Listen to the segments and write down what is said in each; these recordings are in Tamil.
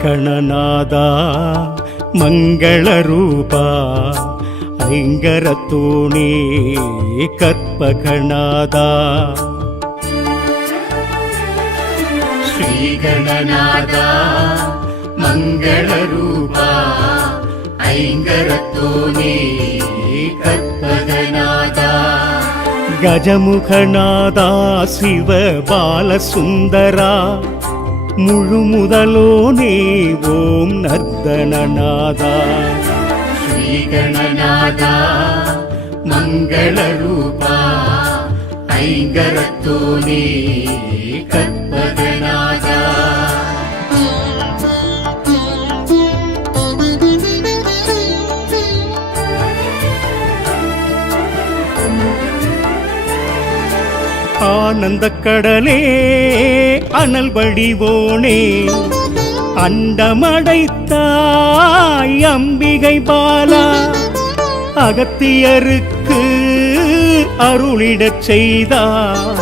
ಶ್ರೀಗಣನಾದ ಮಂಗಳರೂಪ ಐಂಗರತೋಣಿ ಕರ್ಪಗಣಾದ ಶ್ರೀಗಣನಾದ ಮಂಗಳರೂಪ ಐಂಗರತೋಣಿ ಕರ್ಪಗಣಾದ ಗಜಮುಖನಾದ ಶಿವ ಬಾಲಸುಂದರ முழுமுதலோனே ஓம் நர்தனநாதா ஸ்ரீகணநாதா மங்களரூபா ஐங்கரத்தோனே கற்பகநாதா ஆனந்த கடலே அனல் வடிவோனே அண்டமடைத்தாய் அம்பிகை பாலா அகத்தியருக்கு அருளிடச் செய்தார்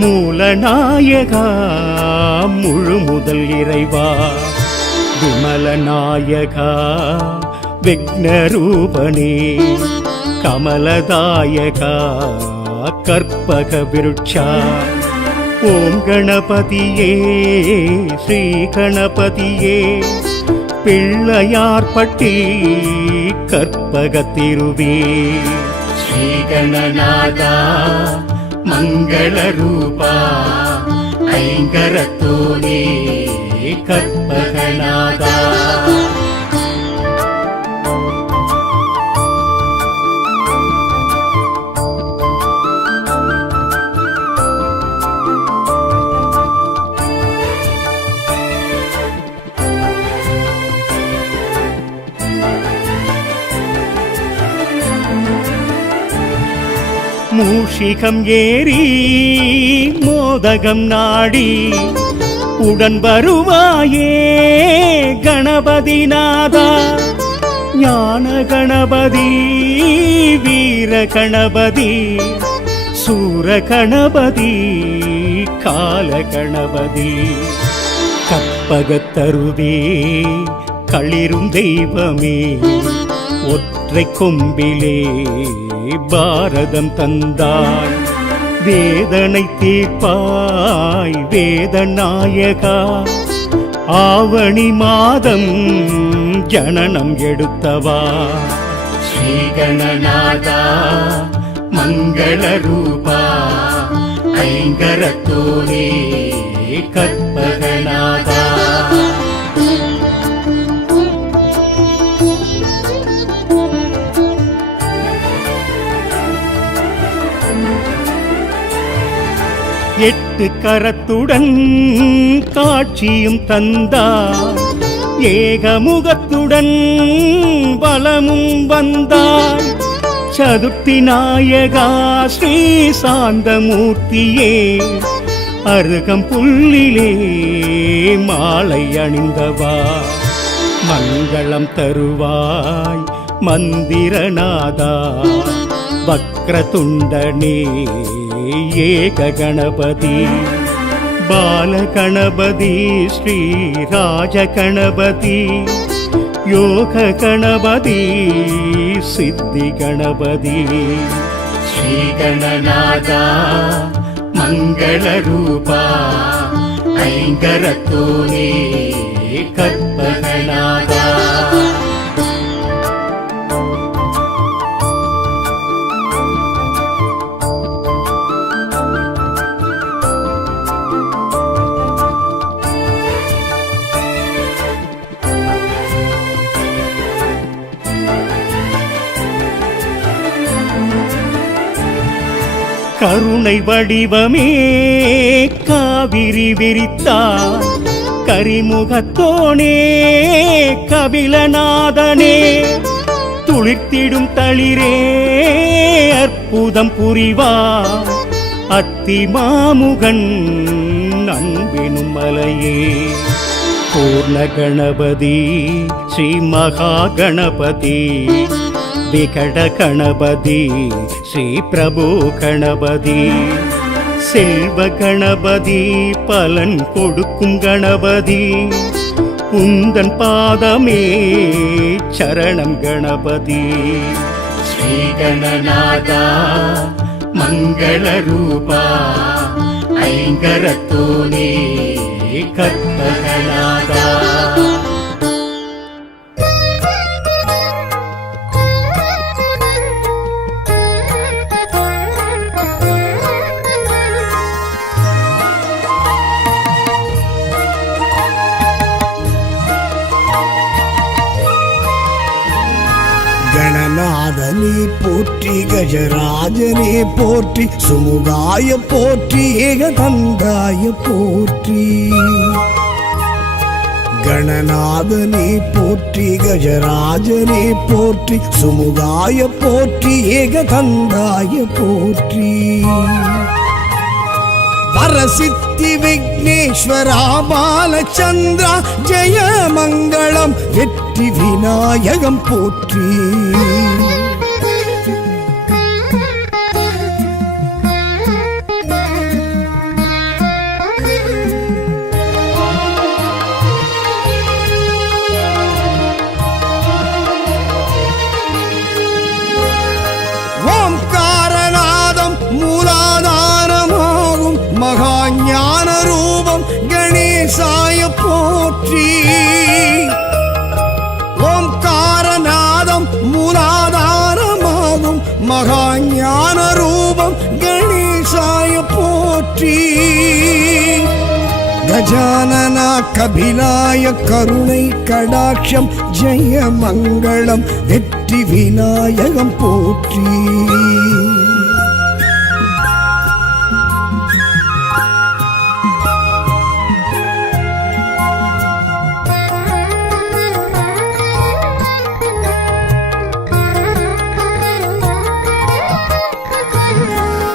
மூலநாயகா முழுமுதல் இறைவா விமலநாயகா விக்னரூபனே கமலதாயகா கற்பக விருட்சா ஓம் கணபதியே ஸ்ரீ கணபதியே பிள்ளையார்பட்டி கற்பக திருவே ஸ்ரீகணநாதா மங்களரூபா ஐங்கரத்தோனே கற்பகநாதா மூஷிகம் ஏறி மோதகம் நாடி உடன் வருவாயே கணபதி நாதா ஞான கணபதி வீர கணபதி சூர கணபதி கால கணபதி கற்பகத்தருவே களிரும் தெய்வமே ஒற்றை கொம்பிலே பாரதம் தந்தாய் வேதனை தீர்ப்பாய் வேதநாயகா ஆவணி மாதம் ஜனனம் எடுத்தவா ஸ்ரீகணநாதா மங்களரூபா ஐங்கரத்தோனே கற்பகநாதா எட்டு கரத்துடன் காட்சியும் தந்தார் ஏகமுகத்துடன் பலமும் வந்தார் சதுர்த்தி நாயகா ஸ்ரீ சாந்தமூர்த்தியே அருகம் புல்லிலே மாலை அணிந்தவா மங்களம் தருவாய் மந்திரநாதா வக்ரதுண்டனே ஏக கணபதி பாலகணபதி ஸ்ரீ ராஜ கணபதி யோக கணபதி சித்தி கணபதி ஸ்ரீகணநாதா மங்களரூபா ஐங்கரத்தோனே கற்பகநாதா கருணை வடிவமே காவிரி விரித்தார் கரிமுகத்தோனே கபிலநாதனே துளிர்த்திடும் தளிரே அற்புதம் புரிவார் அத்தி மாமுகன் அன்பினும் மலையே பூர்ண கணபதி ஸ்ரீ மகா கணபதி விகட கணபதி ஸ்ரீ பிரபு கணபதி செல்வ கணபதி பலன் கொடுக்கும் கணபதி உந்தன் பாதமே சரணம் கணபதி. ஸ்ரீகணநாதா மங்கள ரூபா ஐங்கரத்தோனே கற்பகநாதா. கணநாதனே போற்றி, கஜராஜனே போற்றி, சுமுகாய போற்றி, ஏகதந்தாய போற்றி. கணநாதனே போற்றி, கஜராஜனே போற்றி, சுமுகாய போற்றி, ஏகதந்தாய போற்றி. வரசித்தி விக்னேஸ்வரா பாலச்சந்திரா ஜெய மங்களம், வெற்றி விநாயகம் போற்றி. ஓம்காரநாதம் மூலாதாரமாகும் மகாஞான ரூபம் கணேசாய போற்றி. ஓம்காரநாதம் மூலாதாரமாகும் மகாஞான ரூபம் கணேசாய போற்றி. கஜானனா கபிலாய கருணை கடாட்சம் ஜெய மங்களம், வெற்றி விநாயகம் போற்றி.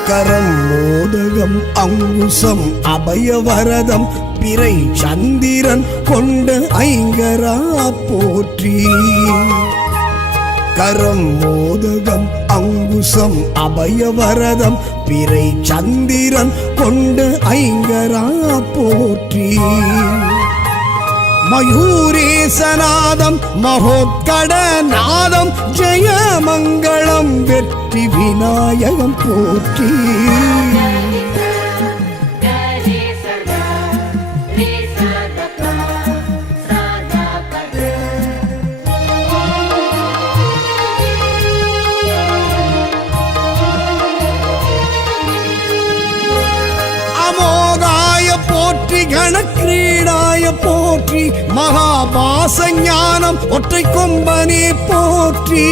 கரம் மோதகம் அங்குசம் அபயவரதம் பிறை சந்திரன் கொண்ட ஐங்கரா போற்றி. கரம் மோதகம் அங்குசம் அபயவரதம் பிறை சந்திரன் கொண்ட ஐங்கரா போற்றி. மயூரேசநாதம் மகோத்கடநாதம் ஜெய மங்களம், வெற்றி விநாயகம் போற்றி. அமோகாய போற்றி, கணக்கிரீடாய போற்றி, மகாபாச ஞானம் ஒற்றை கொம்பனே போற்றி.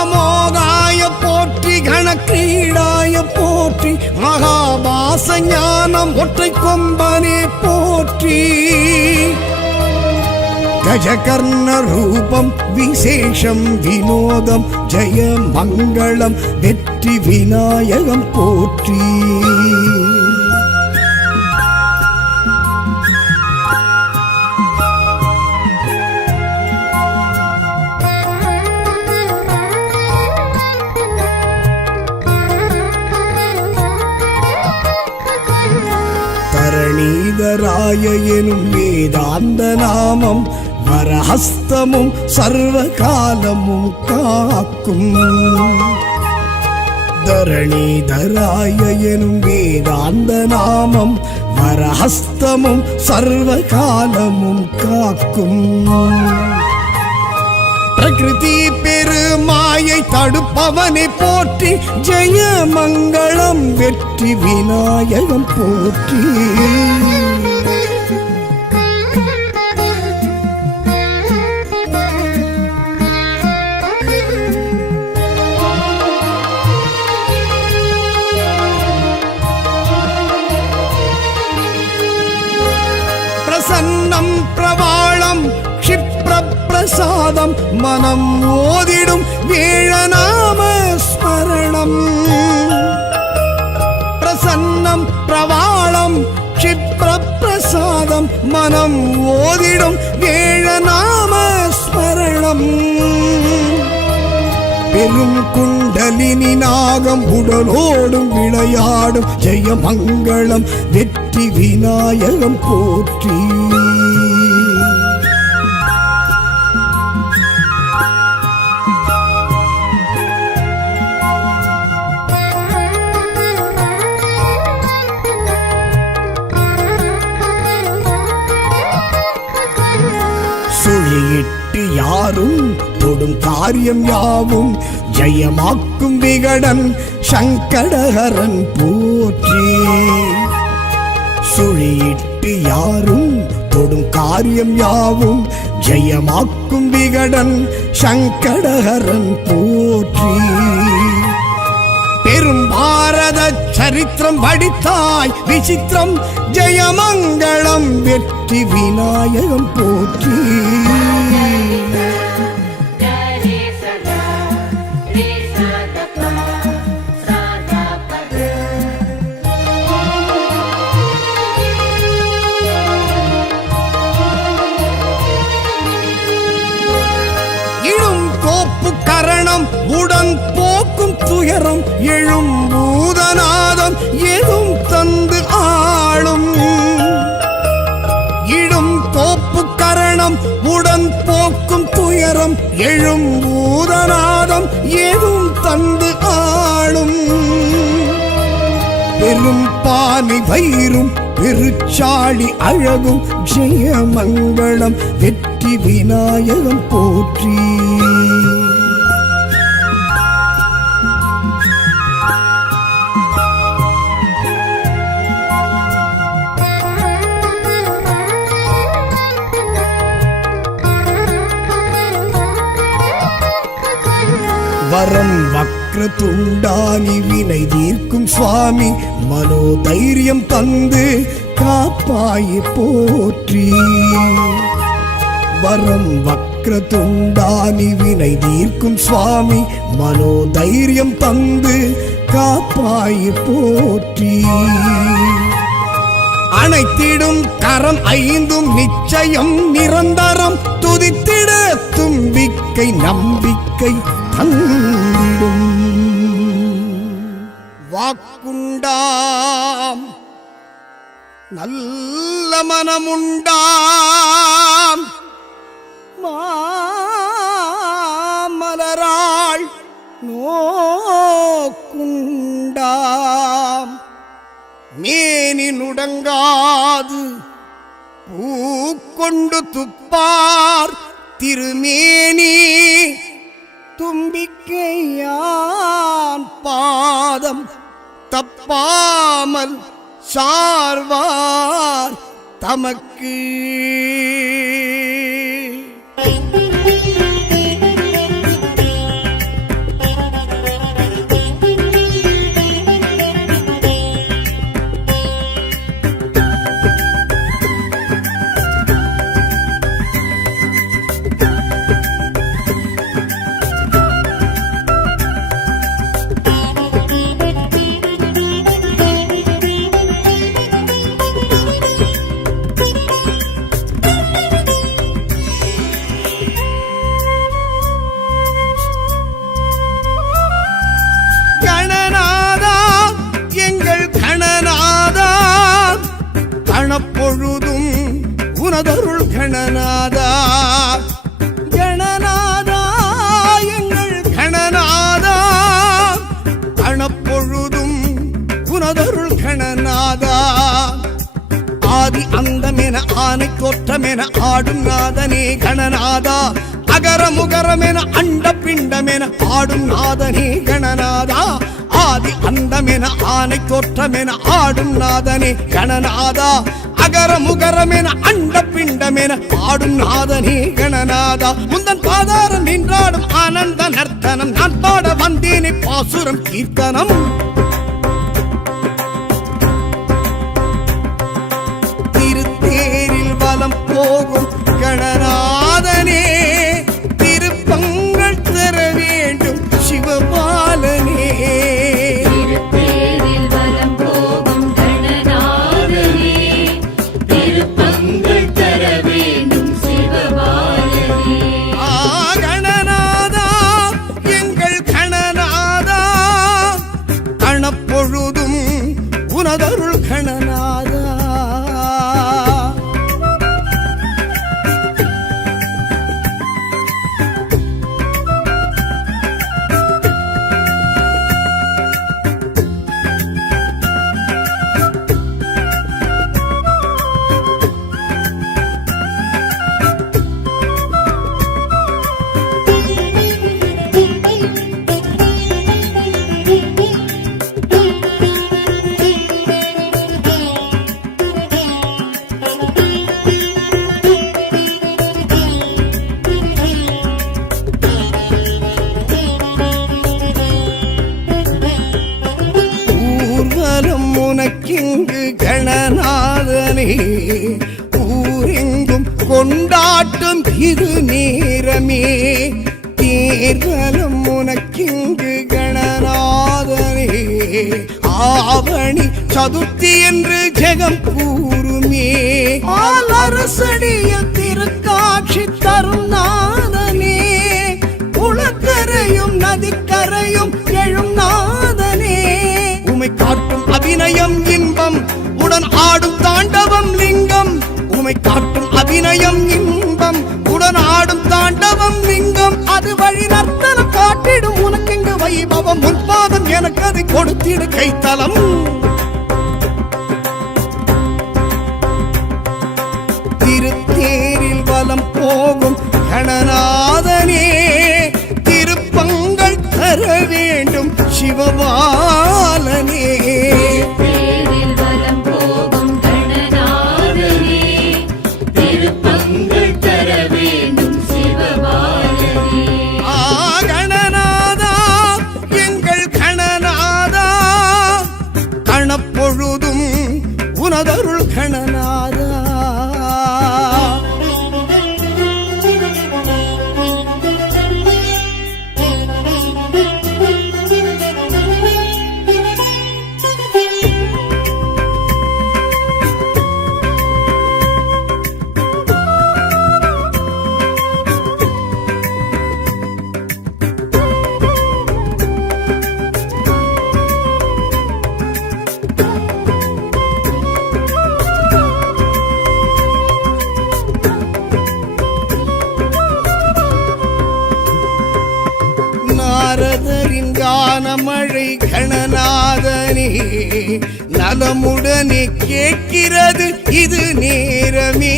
அமோகாய போற்றி, கணக்கிரீடாய போற்றி, மகாபாச ஞானம் ஒற்றை கொம்பனே போற்றி. கஜகர்ண ரூபம் விசேஷம் வினோதம் ஜெய மங்களம், வெற்றி விநாயகம் போற்றி. தரணீதராய எனும் வேதாந்த நாமம், வரஹஸ்தமும் சர்வ காலமும் காக்கும். தரணீதராய எனும் வேதாந்த நாமம், வரஹஸ்தமும் சர்வ காலமும் காக்கும். பிரகிருதி பெருமாயை தடுப்பவனை போற்றி, ஜெய மங்களம், வெற்றி விநாயகம் போற்றி. பிரசன்னம் பிரவாளம் க்ஷிப்ரப்ரசாதம், மனம் ஓதிடும் வேழநாம ஸ்மரணம். பிரசன்னம் பிரவாளம் க்ஷிப்ரப்ரசாதம், மனம் ஓதிடும் வேழநாம ஸ்மரணம். பெரும் குண்டலினி நாகம் உடலோடும் விளையாடும் ஜெய மங்களம், வெற்றி விநாயகம் போற்றி. காரியம் யாவும் ஜெயமாக்கும் விகடன் சங்கடஹரன் போற்றி. சுழியிட்டு யாரும் தொடும் காரியம் யாவும் ஜெயமாக்கும் விகடன் சங்கடஹரன் போற்றி. பெரும் பாரத சரித்திரம் படித்தாய் விசித்திரம் ஜெயமங்களம் வெற்றி விநாயகம் போற்றி. இடும் கோப்பு கரணம் உடன் போக்கும் துயரம் எழும் பூதநாதம் எதும் தந்து ஆளும். இடும் கோப்பு கரணம் உடன் போக்கும் துயரம் எழும் பூதநாதம் எதும் தந்து ஆளும். பெரும் பானை வயிறும் பெருச்சாளி அழகும் ஜெயமங்களம் வெற்றி விநாயகம் போற்றி. வரம் வக்ர துண்டானி வினை தீர்க்கும் சுவாமி மனோதைரியம் தந்து காப்பாய் போற்றி. வரம் வக்ர துண்டானி வினை தீர்க்கும் சுவாமி மனோதைரியம் தந்து காப்பாய் போற்றி. அனைத்திடும் கரம் ஐந்தும் நிச்சயம் நிரந்தரம் துதித்திட தும்பிக்கை நம்பிக்கை தந்திடும். வாக்குண்டாம் நல்ல மனமுண்டாம் மாமலராள் நோக்குண்டாம். மேனி நுடங்காது பூக்கொண்டு துப்பார் திருமேனி தும்பிக்கையான் பாதம் தப்பாமல் சார்வார் தமக்கு. கணப்பொழுதும் உனதருள் கணநாதா. கணநாதா எங்கள் கணநாதா கணப்பொழுதும் உனதருள் கணநாதா. ஆதி அந்தமென ஆனை தோற்றமென ஆடும் நாதனே கணநாதா. அகர முகரமென அண்ட பிண்டமென ஆடும் நாதனே கணநாதா. ஆதி அந்தமென ஆனை தோற்றமென ஆடும் நாதனே கணநாதா. அகர முகரமென அண்ட பிண்டமென ஆடும் நாதனே கணநாதா. முந்தன் பாதாரம் நின்றாடும் ஆனந்த நர்த்தனம் நான் பாட வந்தேனே பாசுரம் கீர்த்தனம். திருத்தேரில் வலம் போகும் கணநாதனே திருப்பங்கள் தர வேண்டும் சிவபாலனே. பொழுதும் உனதருள் கணநாதா. ஊரெங்கும் கொண்டாட்டம் இது நேரமே தேர்தலும் உனக்கிங்கு கணநாதனே ஆவணி சதுர்த்தி என்று ஜெகம் கூறுமே ஆலரசடியில் திருக்காட்சி தரும் நாதனே குளக்கரையும் நதிக்கரையும் எழும் நாதனே உமை காட்டும் அபிநயம் இன்பம் உடன் ஆடும் தாண்டவம் லிங்கம் உமை காட்டும் அபிநயம் இன்பம் உடன் ஆடும் தாண்டவம் லிங்கம் அது வழி நர்த்தனம் காட்டிடும் உனக்கெங்கு வைபவம் முன்பாதம் எனக்கு அதை கொடுத்திடு கைத்தலம் திருத்தேரில் வலம் போகும் கணநாதனே திருப்பங்கள் தர வேண்டும் சிவபாலனே தேரில் வலம் போகும் கணநாதனே திருப்பங்கள் தர வேண்டும் சிவபாலனே கணநாதா எங்கள் கணநாதா கணப்பொழுதும் உனதருள் கணநாதா நாரதரின் கானமழை கணநாதனே நலமுடனே கேட்கிறது இது நேரமே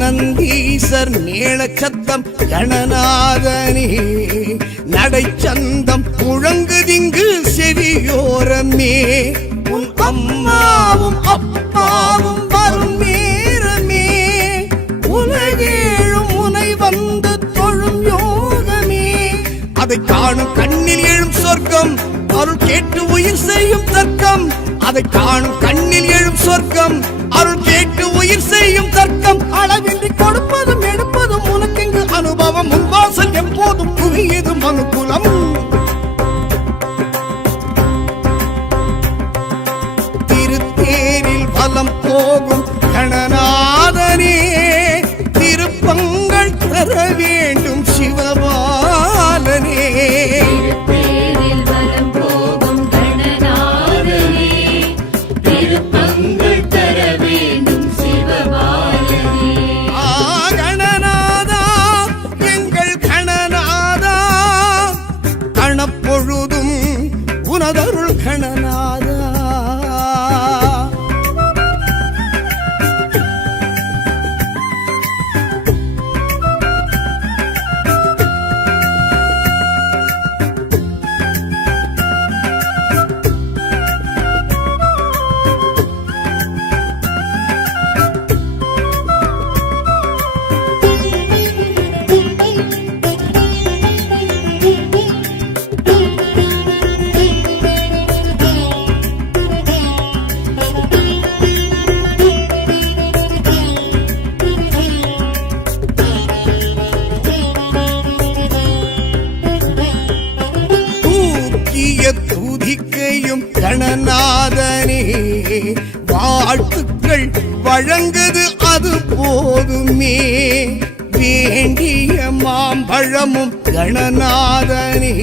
நந்தீசர் மேளச்சத்தம் கணநாதனே நடைச்சந்தம் முழங்குதிங்கு செவியோரமே உன் அம்மாவும் அப்பாவும் வரும் நேரமே உலகேழும் உனை வந்து தொழும் யோகமே அதை காணும் கண்ணில் எழும் சொர்க்கம் அருள் கேட்டு உயிர் செய்யும் தர்க்கம் அதை காணும் கண்ணில் எழும் சொர்க்கம் அருள் கேட்டு உயிர் செய்யும் தர்க்கம் அளவின்றி கொடுப்பதும் எடுப்பதும் உனக்கெங்கு அனுபவம் முன்வாசல் எப்போதும் குவியதும் அனுகூலம் திருத்தேரில் வலம் போகும் கணநாதனே திருப்பங்கள் தர வேண்டும் சிவபாலனே தேரில் வலம் போகும் கணநாதனே திருப்பங்கள் தர வேண்டும் சிவபாலனே கணநாதா எங்கள் கணநாதா கணப்பொழுதும் உனதருள் கணநாதா துதிக்கையும் கணநாதனே வாழ்த்துக்கள் வழங்குது அது போதுமே வேண்டிய மாம்பழமும் கணநாதனே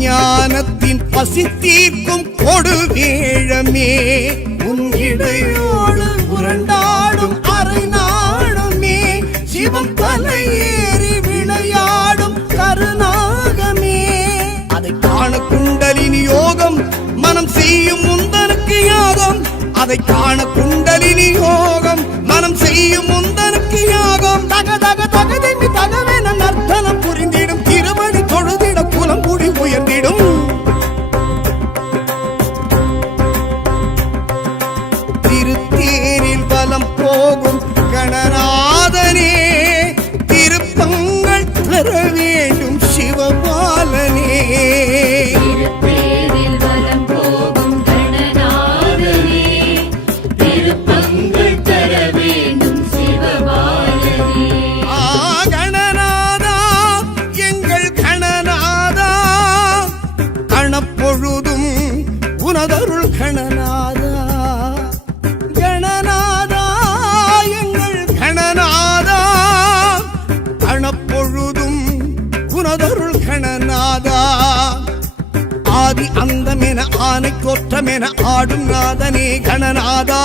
ஞானத்தின் பசி தீர்க்கும் கொடு வேழமே உன் இடையோடு உரண்டாடும் அரை நாடுமே சிவம் தலையேறி விளையாடும் கருநாகமே அதை காண குண்டலினி யோகம் மனம் செய்யும் முந்தனுக்கு யாகம் அதை காண குண்டலினி யோகம் மனம் செய்யும் முந்தனுக்கு யாகம் தக தக தகதென்று தகவென நர்த்தனம் புரிந்திடும் திருமணி தொழுதிட புலம் கூடி உயர்ந்திடும் திருத்தேரில் வலம் போகும் கணநாதனே திருப்பங்கள் தர வேண்டும் சிவபாலனே திருத்தேரில் வலம் போகும் கணநாதனே திருப்பங்கள் உனதருள் கணநாதா கணநாதா எங்கள் கணநாதா கணப்பொழுதும் உனதருள் கணநாதா ஆதி அந்தமென ஆனை கோற்றமென ஆடும் நாதனே கணநாதா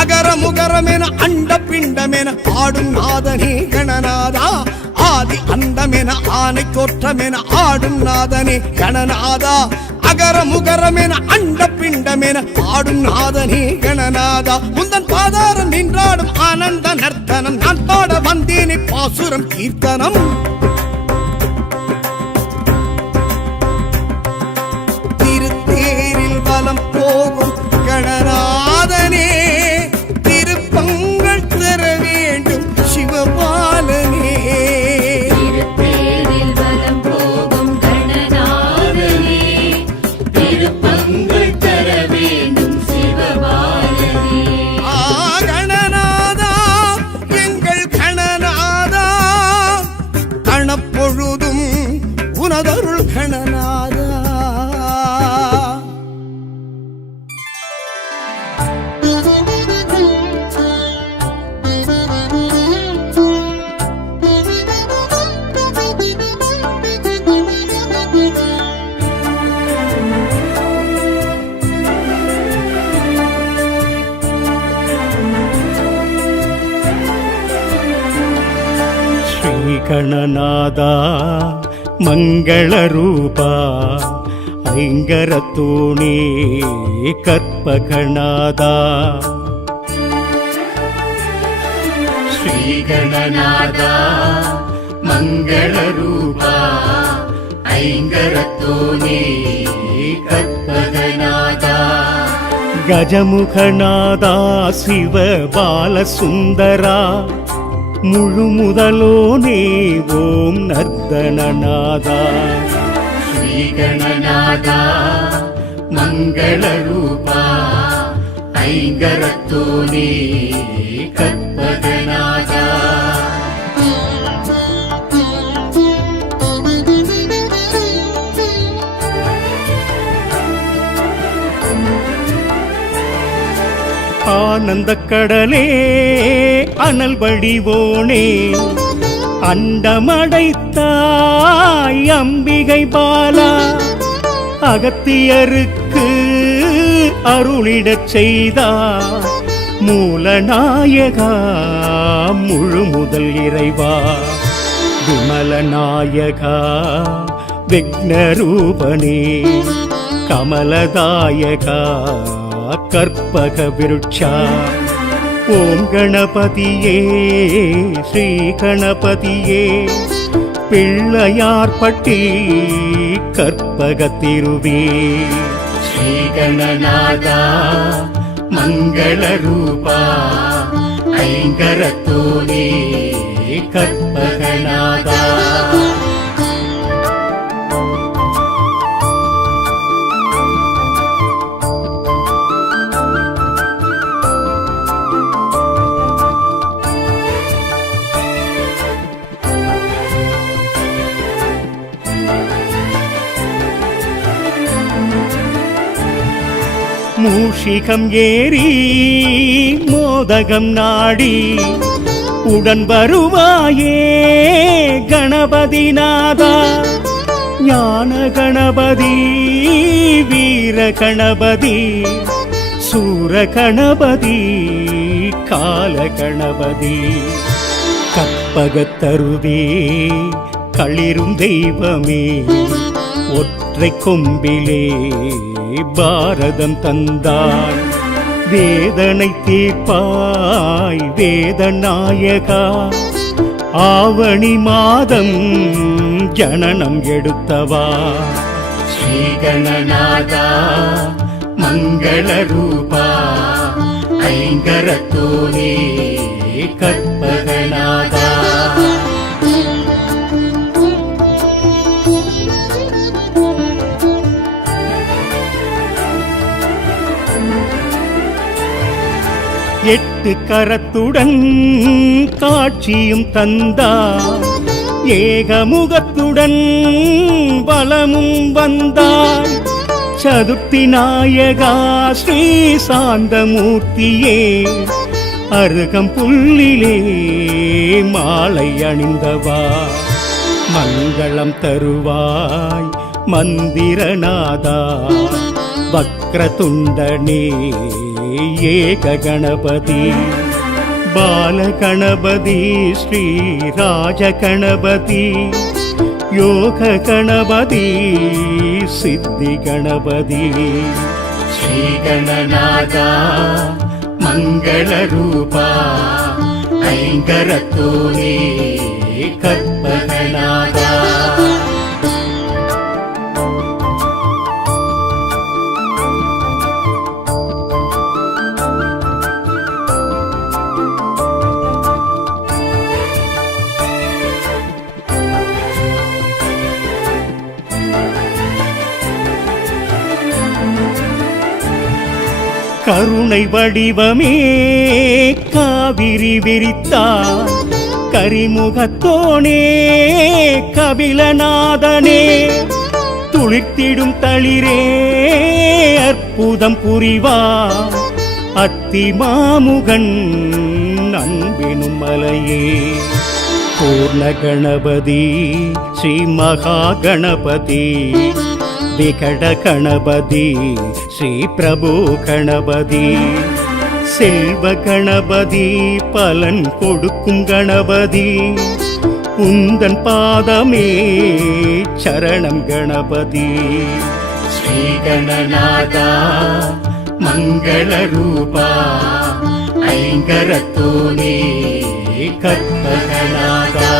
அகர முகரமென அண்ட பிண்டமென ஆடும் நாதனே கணநாதா ஆதி அந்தமென ஆனை கோற்றமென ஆடும் நாதனே கணநாதா அகர முகரமென அண்ட பிண்டமென ஆடும் நாதனே கணநாதா முந்தன் பாதாரம் நின்றாடும் ஆனந்த நர்த்தனம் நான் பாட வந்தேனே பாசுரம் கீர்த்தனம் திருத்தேரில் வலம் போகும் கணநாதனே திருப்பங்கள் தர வேண்டும் சிவபாலனே திருத்தேரில் வலம் போகும் கணநாதனே திருப்பங்கள் தர வேண்டும் சிவபாலனே கணநாதா எங்கள் கணநாதா கணப்பொழுதும் உனதருள் கணநாதா ಶ್ರೀಗಣನಾದ ಮಂಗಳರೂಪ ಐಂಗರತೋಣಿ ಕರ್ಪಗಣಾದ ಶ್ರೀಗಣನಾದ ಮಂಗಳರೂಪ ಐಂಗರತೋಣಿ ಕರ್ಪಗಣಾದ ಗಜಮುಖನಾದ ಶಿವ ಬಾಲಸುಂದರ முழுமுதலோனே ஓம் நர்தனநாதா ஸ்ரீகணநாதா மங்களரூபா ஐங்கரத்தோனே கற்பகநாதா ஆனந்த கடலே அனல் வடிவோனே அண்டமடைத்தாய் அம்பிகை பாலா அகத்தியருக்கு அருளிடச் செய்தார் மூலநாயகா முழு முதல் இறைவா விமலநாயகா விக்னரூபனே கமலதாயகா கற்பக விருட்சா ஓம் கணபதியே ஸ்ரீ கணபதியே பிள்ளையார்பட்டி கற்பக திருவே ஸ்ரீ கணநாதா மங்களரூபா ஐங்கரத்தோனே கற்பகநாதா மூஷிகம் ஏறி மோதகம் நாடி உடன் வருவாயே கணபதி நாதா ஞான கணபதி வீர கணபதி சூர கணபதி கால கணபதி கற்பகத்தருவே களிரும் தெய்வமே ஒற்றை கொம்பிலே பாரதம் தந்தாய் வேதனை தீர்ப்பாய் வேதநாயகா ஆவணி மாதம் ஜனனம் எடுத்தவா ஸ்ரீகணநாதா மங்களரூபா ஐங்கரத்தோனே கற்பகநாதா எட்டு கரத்துடன் காட்சியும் தந்தார் ஏகமுகத்துடன் பலமும் வந்தாய் சதுர்த்தி நாயகா ஸ்ரீ சாந்தமூர்த்தியே அருகம்புல்லிலே மாலை அணிந்தவா மங்களம் தருவாய் மந்திரநாதா வக்ரதுண்டனே ஏக கணபதி பாலகணபதி ஸ்ரீ ராஜகணபதி யோக கணபதி சித்தி கணபதி ஸ்ரீ கணநாதா மங்கள ரூபா ஐங்கரத்தோனே கற்பகநாதா கருணை வடிவமே காவிரி விரித்தார் கரிமுகத்தோனே கபிலநாதனே துளிர்த்திடும் தளிரே அற்புதம் புரிவார் அத்திமாமுகன் அன்பினும் மலையே பூர்ண கணபதி ஸ்ரீ மகா கணபதி விகட கணபதி ஸ்ரீ பிரபு கணபதி செல்வ கணபதி பலன் கொடுக்கும் கணபதி உந்தன் பாதமே சரணம் கணபதி ஸ்ரீ கணநாதா மங்கள ரூபா ஐங்கரத்தோனே கற்பகநாதா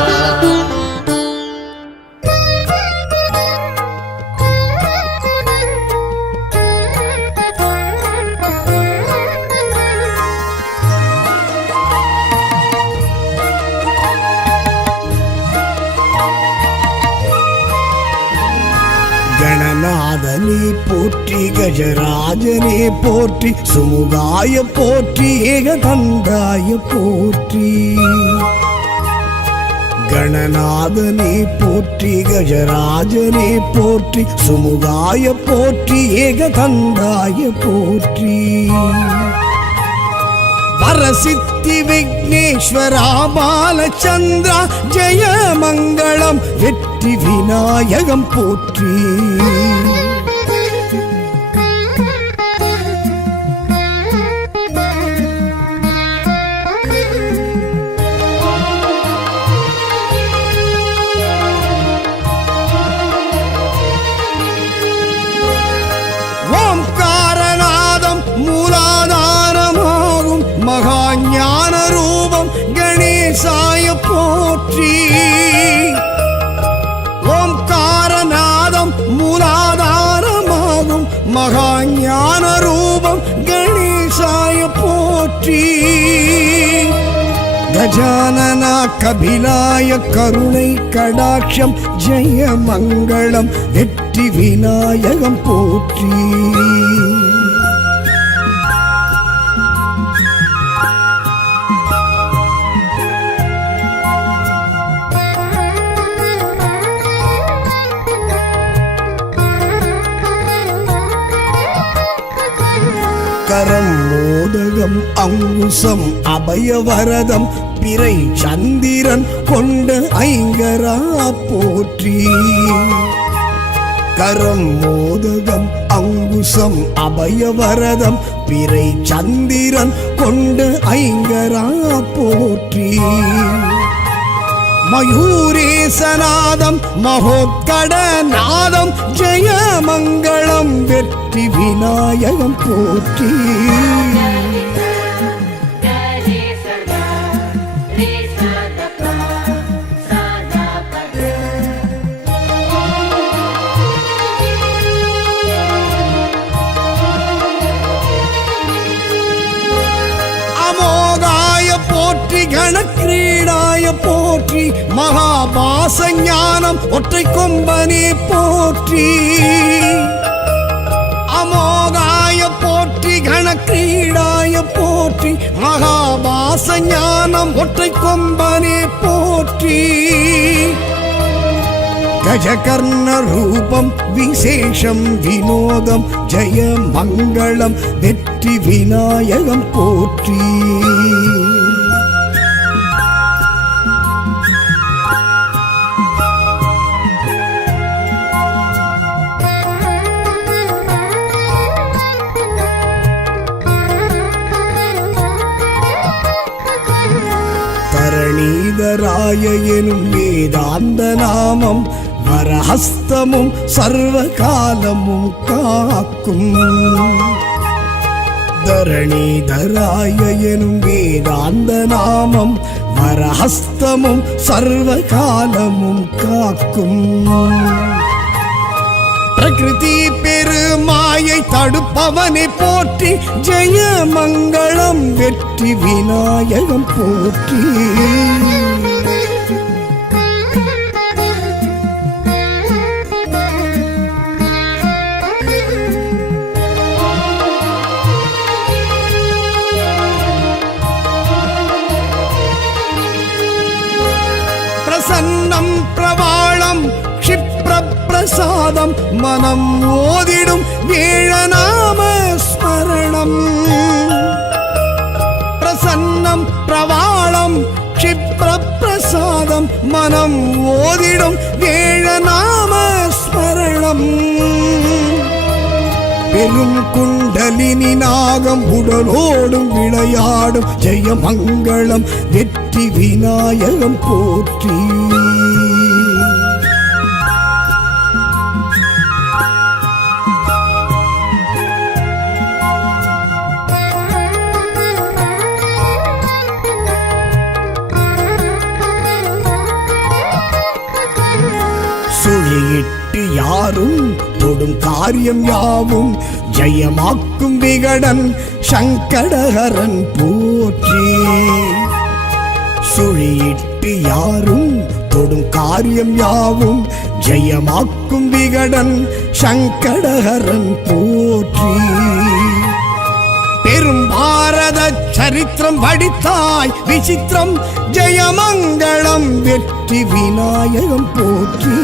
கணநாதனே போற்றி கஜராஜனே போற்றி சுமுகாய போற்றி ஏகதந்தாய போற்றி கணநாதனே போற்றி கஜராஜனே போற்றி சுமுகாய போற்றி ஏகதந்தாய போற்றி வரசித்தி விக்னேஸ்வரா பாலச்சந்திரா ஜெய மங்களம் வெற்றி விநாயகம் போற்றி ஓம்காரநாதம் மூலாதாரமாகும் மகா ஞான ரூபம் கணேசாய போற்றி ஓம்காரநாதம் மூலாதாரமாகும் மகா ஞான ரூபம் கணேசாய போற்றி கஜானனா கபிலாய கருணை கடாட்சம் ஜெய மங்களம் வெற்றி விநாயகம் போற்றி கரம் மோதகம் அங்குசம் அபயவரதம் பிறை சந்திரன் கொண்ட ஐங்கரா போற்றி கரம் மோதகம் அங்குசம் அபயவரதம் பிறை சந்திரன் கொண்ட ஐங்கரா போற்றி மயூரேசநாதம் மகோத்கடநாதம் ஜெய மங்களம் வெற்றி விநாயகம் போற்றி அமோகாய போற்றி கணக்கிரீடாய போற்றி மகாபாச ஞானம் ஒற்றை கொம்பனே போற்றி அமோகாய போற்றி கணக்கிரீடாய போற்றி மகாபாச ஞானம் ஒற்றை கொம்பனே போற்றி கஜகர்ண ரூபம் விசேஷம் வினோதம் ஜெய மங்களம் வெற்றி விநாயகம் போற்றி. தரணீதராய எனும் வேதாந்த நாமம் வரஹஸ்தமும் சர்வகாலமும் காக்கும். தரணீதராய எனும் வேதாந்த நாமம் வரஹஸ்தமும் சர்வகாலமும் காக்கும். பிரகிருதி பெருமாயை தடுப்பவனை போற்றி ஜெய மங்களம் வெற்றி விநாயகம் போற்றி. பிரசன்னம் பிரவாளம் பிரசாதம் மனம் ஓதிடும் வேழநாம ஸ்மரணம். பிரசன்னம் பிரவாளம் க்ஷிப்ர பிரசாதம் மனம் ஓதிடும் வேழநாம ஸ்மரணம். பெரும் குண்டலினி நாகம் உடலோடும் விளையாடும் ஜெயமங்களம் வெற்றி விநாயகம் போற்றி. சுழியிட்டு யாரும் தொடும் காரியம் யாவும் ஜெயமாக்கும் விகடன் சங்கடஹரன் போற்றி. சுழியிட்டு யாரும் தொடும் காரியம் யாவும் ஜெயமாக்கும் விகடன் சங்கடஹரன் போற்றி. பெரும் பாரத சரித்திரம் வடித்தாய் விசித்திரம் ஜெயமங்களம் வெற்றி விநாயகம் போற்றி.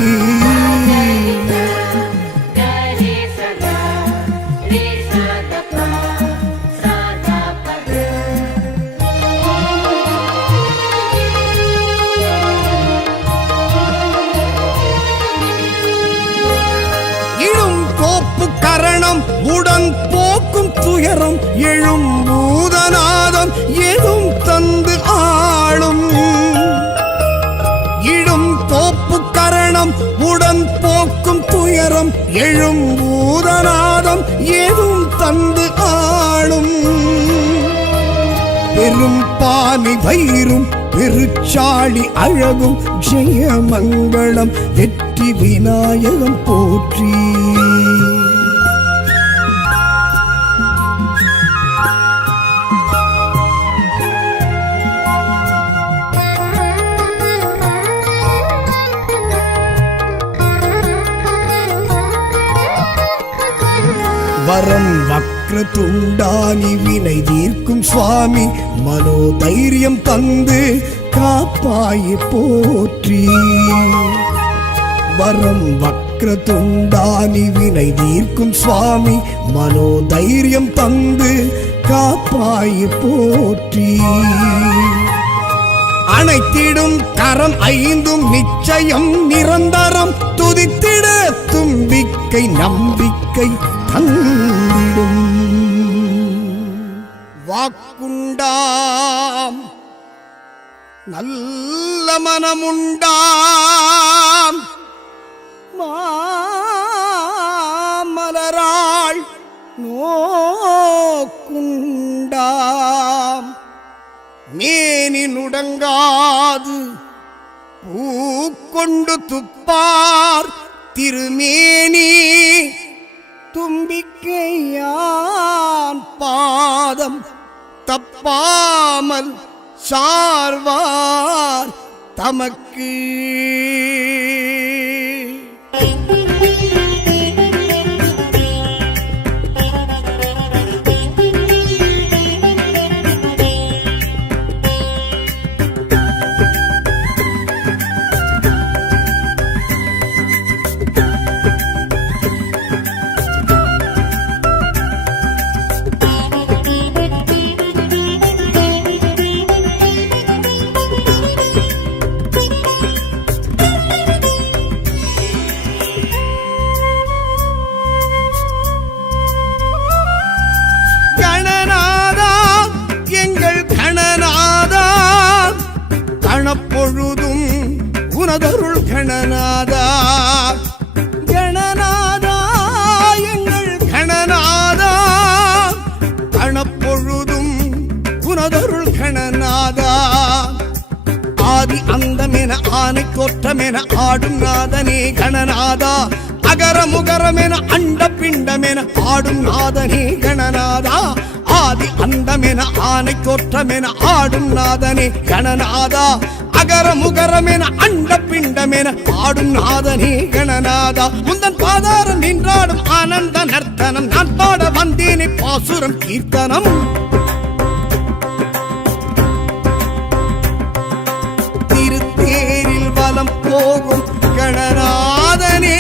இடும் கோப்பு கரணம் உடன் போக்கும் துயரம் எழும் பூதநாதம் எதும் தந்து ஆளும். இடும் தோப்பு கரணம் உடன் போக்கும் துயரம் எழும் பூதநாதம் எதும் தந்து ஆளும். பெரும் பானி வயிறும் பெருச்சாளி அழகும் ஜெயமங்களம் வெற்றி விநாயகம் போற்றி. வரம் வக்ர துண்டானி வினை தீர்க்கும் சுவாமி மனோதைரியம் தந்து காப்பாய் போற்றி. வரம் வக்ர துண்டானி வினை தீர்க்கும் சுவாமி மனோதைரியம் தந்து காப்பாய் போற்றி. அனைத்திடும் கரம் ஐந்தும் நிச்சயம் நிரந்தரம் துதித்திட தும்பிக்கை நம்பிக்கை தந்திடும். வாக்குண்டாம் நல்ல மனமுண்டாம் மாமலராள் நோக்குண்டாம். மேனி நுடங்காது பூக்கொண்டு துப்பார் திருமேனி தும்பிக்கையான் பாதம் தப்பாமல் சார்வார் தமக்கு. கணப்பொழுதும் உனதருள் கணநாதா. கணநாதா எங்கள் கணநாதா, கணப்பொழுதும் உனதருள் கணநாதா. ஆதி அந்தமென ஆனை கோற்றமென ஆடும் நாதனே கணநாதா. அகர முகரமென அண்ட பிண்டமென ஆடும் நாதனே கணநாதா. ஆதி அந்தமென ஆனை கோற்றமென ஆடும் நாதனே கணநாதா. அகர முகரமென அண்ட பிண்டமென ஆடும் நாதனே கணநாதா. முந்தன் பாதாரம் நின்றாடும் ஆனந்த நர்த்தனம் நான் பாட வந்தேனே பாசுரம் கீர்த்தனம். திருத்தேரில் வலம் போகும் கணநாதனே,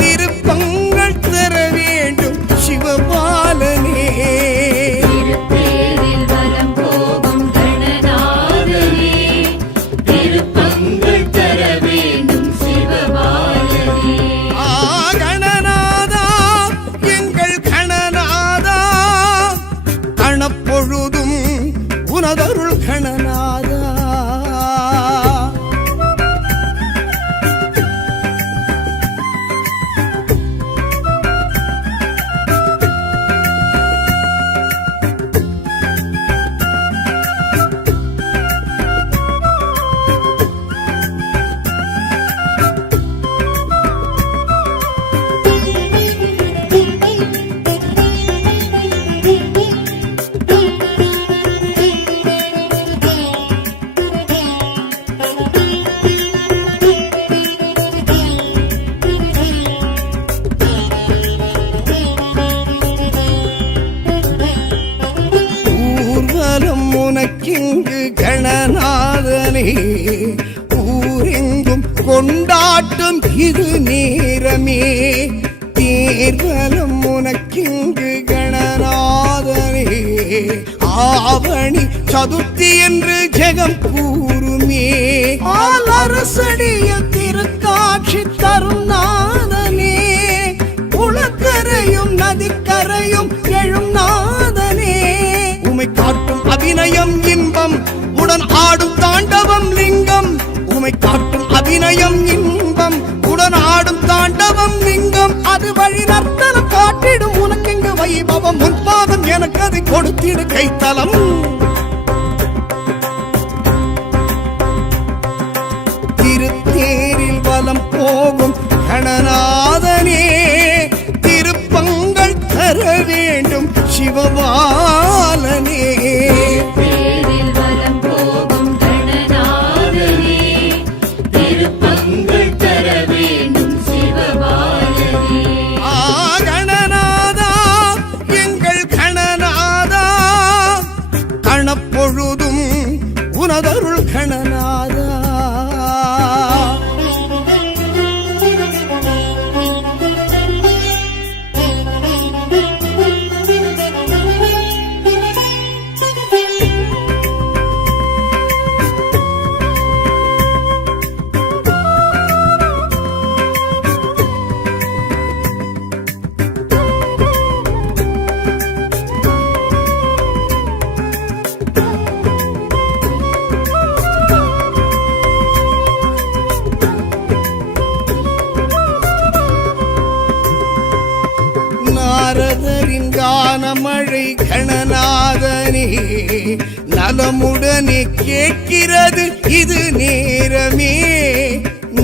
திருப்பங்கள் தர வேண்டும் சிவபாலனே. திருத்தேரில் வலம் போகும் கணநாதனே, திருப்பங்கள் தர வேண்டும் சிவபாலனே. கணநாதா எங்கள் கணநாதா, கணப்பொழுதும் உனதருள் கணநாதா. உனக்கிங்கு கணநாதனே, ஊரெங்கும் கொண்டாட்டம் இது நேரமே. தேர்வலம் உனக்கிங்கு கணநாதனே, ஆவணி சதுர்த்தி என்று ஜெகம் கூறுமே. ஆலரசடிய திருக்காட்சி தரும் நாதனே, உலக்கரையும் நதிக்கரையும் எழும் நாதனே. உமை காட்டும் அபிநயம் இன்பம் உடன் ஆடும் தாண்டவம் லிங்கம். உமை காட்டும் அபிநயம் இன்பம் உடன் ஆடும் தாண்டவம் லிங்கம். அது வழி நர்த்தனம் காட்டிடும் உனக்கெங்கு வைபவம். முன்பாதம் எனக்கு அதை கொடுத்திடு கைத்தலம். திருத்தேரில் வலம் போகும் கணநாதனே, திருப்பங்கள் தர வேண்டும் சிவபாலனே. திருத்தேரில் வலம் போகும் கணநாதனே, திருப்பங்கள் தர வேண்டும் சிவபாலனே. கணநாதா எங்கள் கணநாதா, கணப்பொழுதும் உனதருள் கணநாதா. நாரதரின் கானமழை கணநாதனே, நலமுடனே கேட்கிறது இது நேரமே.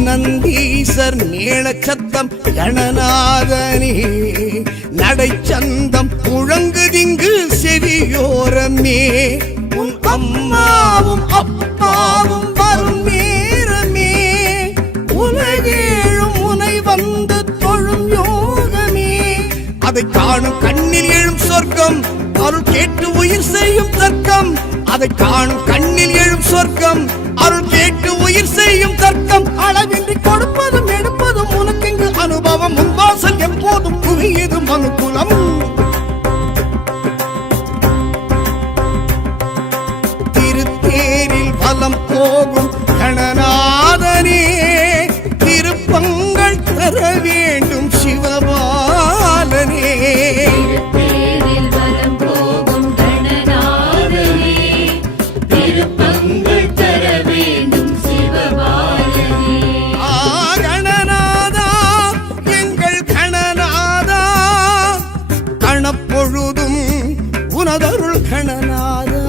நந்தீசர் மேளச்சத்தம் கணநாதனே, நடைச்சந்தம் முழங்குதிங்கு செவியோரமே. உன் அம்மாவும் அப்பாவும் வரும் நேரமே, உலகேழும் உனை வந்து தொழும் யோகமே. அதை காணும் கண்ணில் எழும் சொர்க்கம், அருள் கேட்டு உயிர் செய்யும் தர்க்கம். அதை காணும் கண்ணில் எழும் சொர்க்கம், அருள் கேட்டு உயிர் செய்யும் தர்க்கம். அளவின்றி கொடுப்பதும் எடுப்பதும் உனக்கெங்கு அனுபவம். முன்வாசல் எப்போதும் குவியதும் அனுகூலம். திருத்தேரில் வலம் போகும் கணநாதனே, திருப்பங்கள் தர வேண்டும் சிவபாலனே. திருத்தேரில் வலம் போகும் கணநாதனே, திருப்பங்கள் தர வேண்டும் கணப்பொழுதும் உனதருள் கணநாதா.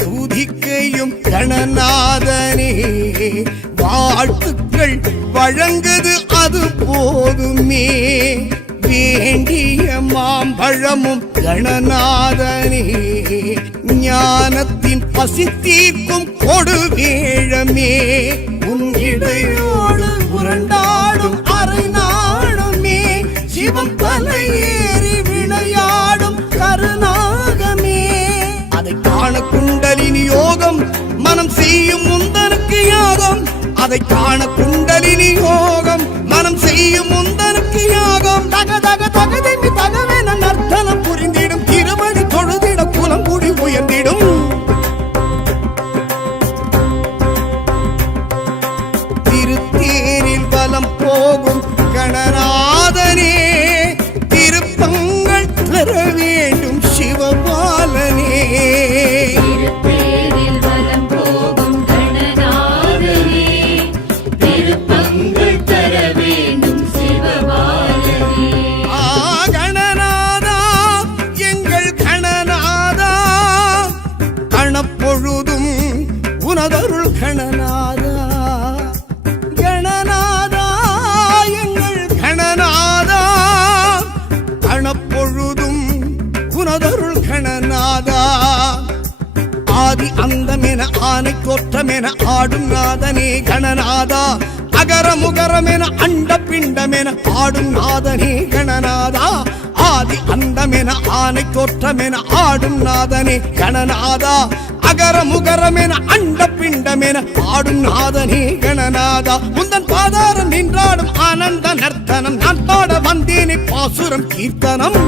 துதிக்கையும் கணநாதனே வாழ்த்துக்கள் வழங்குது அது போதுமே. வேண்டிய மாம்பழமும் கணநாதனே ஞானத்தின் பசி தீர்க்கும் கொடு வேழமே. உன் இடையோடு உரண்டாடும் அரை நாடுமே சிவம் தலையேறி விளையாடும் கருநாகமே. அதை காண குண்டலினி யோகம் மனம் செய்யும் முந்தனுக்கு யாகம். அதை காண குண்டலினி யோகம் மனம் செய்யும் முந்தனுக்கு யாகம். தக தக தகதென்று தகவென நர்த்தனம் புரிந்திடும் திருமணி தொழுதிட குலம் கூடி உயர்ந்திடும். திருத்தேரில் வலம் போகும் கணநாதனே திருப்பங்கள் தர வேண்டும் சிவபாலனே. திருத்தேரில் வலம் போகும் கணநாதனே திருப்பங்கள் தர வேண்டும் சிவபாலனே. கணநாதா எங்கள் கணநாதா கணப்பொழுதும் உனதருள் கணநாதா. கணநாதா எங்கள் கணநாதா கணப்பொழுதும் உனதருள் கணநாதா. ஆதி அந்தமென ஆனை தோற்றமென ஆடும் நாதனே கணநாதா. அகர முகரமென அண்ட பிண்டமென ஆடும் நாதனே கணநாதா. ஆதி அந்தமென ஆனை தோற்றமென ஆடும் நாதனே கணநாதா. அகர முகரமென அண்ட பிண்டமென ஆடும் நாதனே கணநாதா. முந்தன் பாதாரம் நின்றாடும் ஆனந்த நர்த்தனம் நான் பாட வந்தேனே பாசுரம் கீர்த்தனம்.